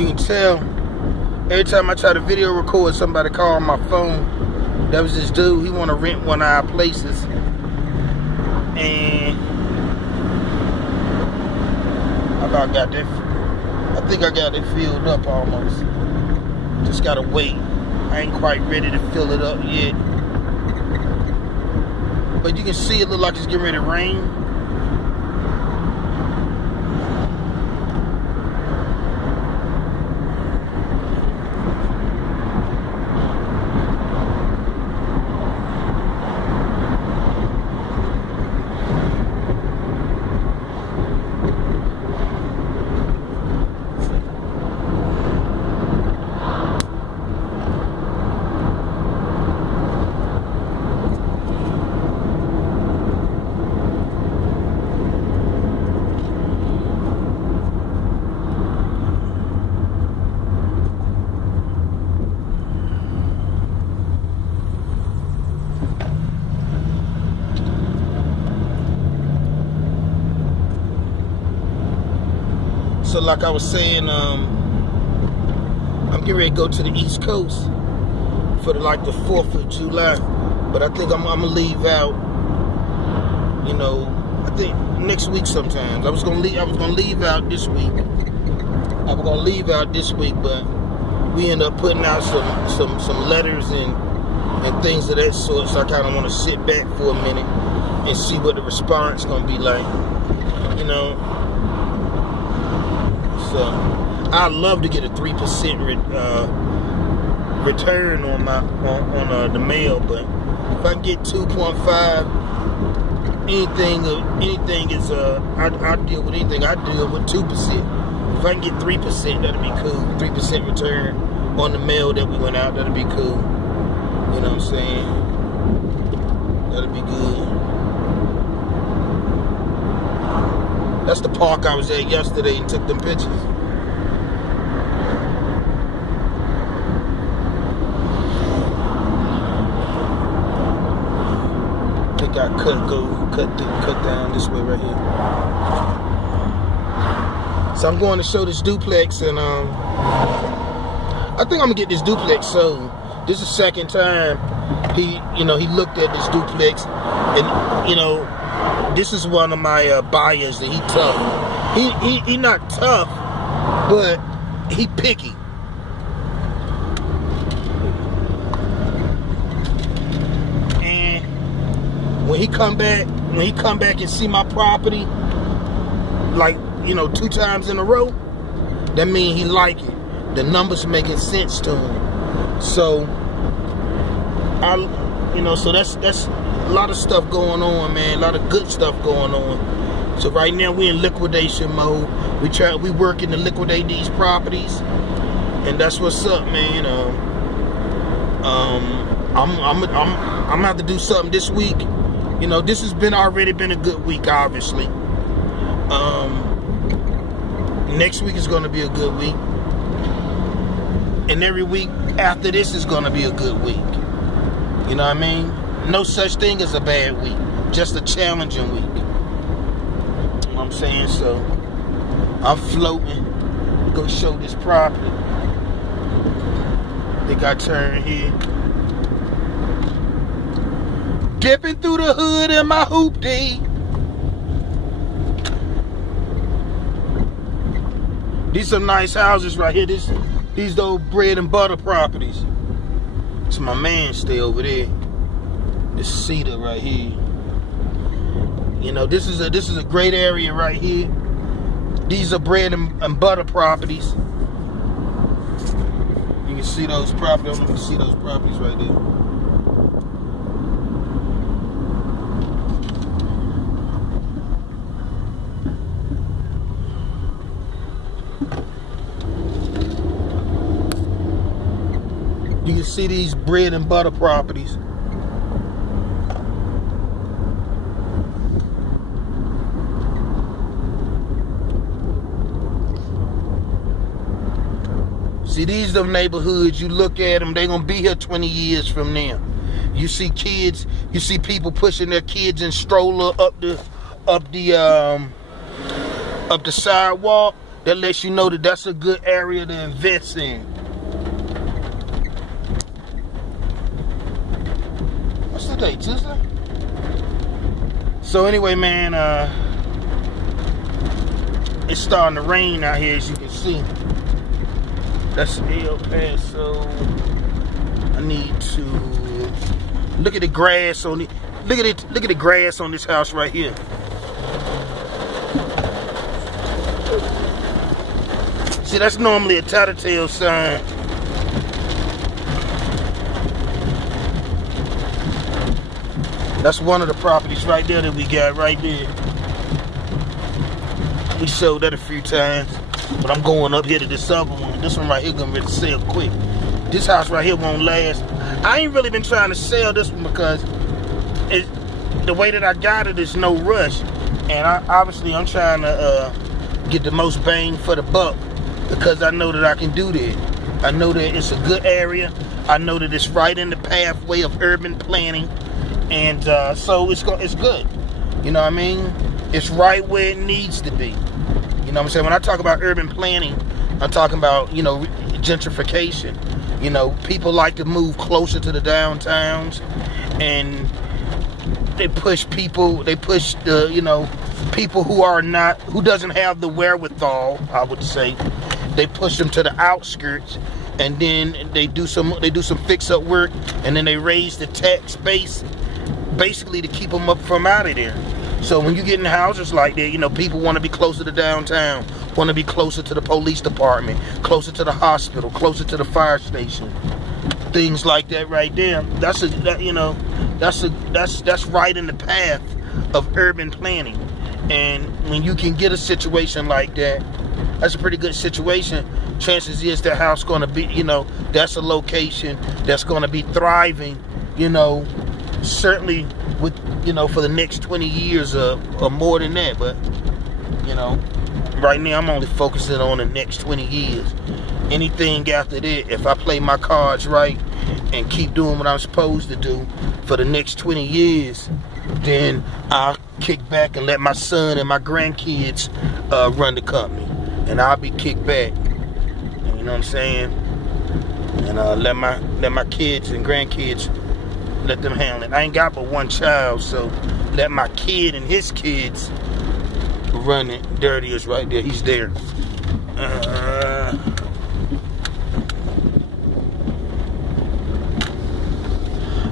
You can tell every time I try to video record, somebody call on my phone. That was this dude. He want to rent one of our places, and I think I got it filled up almost. Just gotta wait. I ain't quite ready to fill it up yet. But you can see it look like it's getting ready to rain. So like I was saying, I'm getting ready to go to the East Coast for the 4th of July. But I think I'm gonna leave out, you know, I think next week sometimes. I was gonna leave out this week. But we end up putting out some letters and things of that sort. So I kind of want to sit back for a minute and see what the response gonna be like, you know. So I'd love to get a 3% return on the mail, but if I get 2.5, anything is I deal with anything. I deal with 2%. If I can get 3%, that'd be cool. 3% return on the mail that we went out, that'd be cool. You know what I'm saying? That'd be good. That's the park I was at yesterday and took them pictures. I think I cut down this way right here. So I'm going to show this duplex, and I think I'm gonna get this duplex sold. This is the second time he looked at this duplex, and this is one of my buyers that he tough. He not tough, but he picky. And when he come back and see my property, 2 times in a row, that means he like it. The numbers making sense to him. So so that's a lot of stuff going on, man. A lot of good stuff going on. So right now we in liquidation mode. We working to liquidate these properties, and that's what's up, man. I'm gonna have to do something this week. This has already been a good week, obviously. Next week is gonna be a good week, and every week after this is gonna be a good week. You know what I mean? No such thing as a bad week, just a challenging week. You know what I'm saying? So I'm floating to go show this property. I think I turn here. Dipping through the hood in my hoopty. These some nice houses right here. These old bread and butter properties. So my man stay over there. This cedar right here. This is a great area right here. These are bread and butter properties. You can see those properties. You can see those properties right there. You can see these bread and butter properties. See, these are neighborhoods, you look at them, they're going to be here 20 years from now. You see kids, you see people pushing their kids in stroller up the sidewalk. that lets you know that that's a good area to invest in. What's the date, Tuesday? So anyway, man, it's starting to rain out here, as you can see. That's El Paso. I need to look at the grass on it. Look at the grass on this house right here. See, that's normally a tattletale sign. That's one of the properties right there that we got right there. We showed that a few times, but I'm going up here to this other one. This one right here gonna really sell quick. This house right here won't last. I ain't really been trying to sell this one because the way that I got it is no rush, and obviously I'm trying to get the most bang for the buck because I know that I can do that. I know that it's a good area. I know that it's right in the pathway of urban planning, and so it's good. You know what I mean? It's right where it needs to be. You know what I'm saying? When I talk about urban planning, I'm talking about, you know, gentrification. You know, people like to move closer to the downtowns, and they push people, you know, people who doesn't have the wherewithal, I would say. They push them to the outskirts, and then they do some fix-up work, and then they raise the tax base basically to keep them up from out of there. So when you get in houses like that, you know, people want to be closer to downtown, want to be closer to the police department, closer to the hospital, closer to the fire station, things like that right there. That's right in the path of urban planning. And when you can get a situation like that, that's a pretty good situation. Chances is the house going to be, you know, that's a location that's going to be thriving, you know, certainly with, you know, for the next 20 years or more than that. But, you know, right now I'm only focusing on the next 20 years. Anything after that, if I play my cards right and keep doing what I'm supposed to do for the next 20 years, then I'll kick back and let my son and my grandkids run the company. And I'll be kicked back. You know what I'm saying? And let my kids and grandkids, let them handle it. I ain't got but one child, so let my kid and his kids run it. There it is right there. He's there.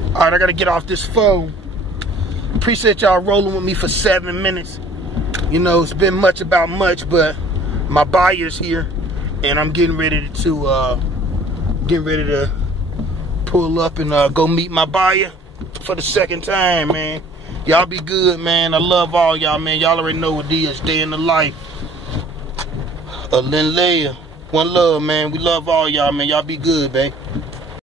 Alright, I gotta get off this phone. Appreciate y'all rolling with me for 7 minutes. You know, it's been much about much, but my buyer's here, and I'm getting ready to pull up and go meet my buyer for the second time, man. Y'all be good, man. I love all y'all, man. Y'all already know what it is. Day in the life of Lynwood. One love, man. We love all y'all, man. Y'all be good, babe.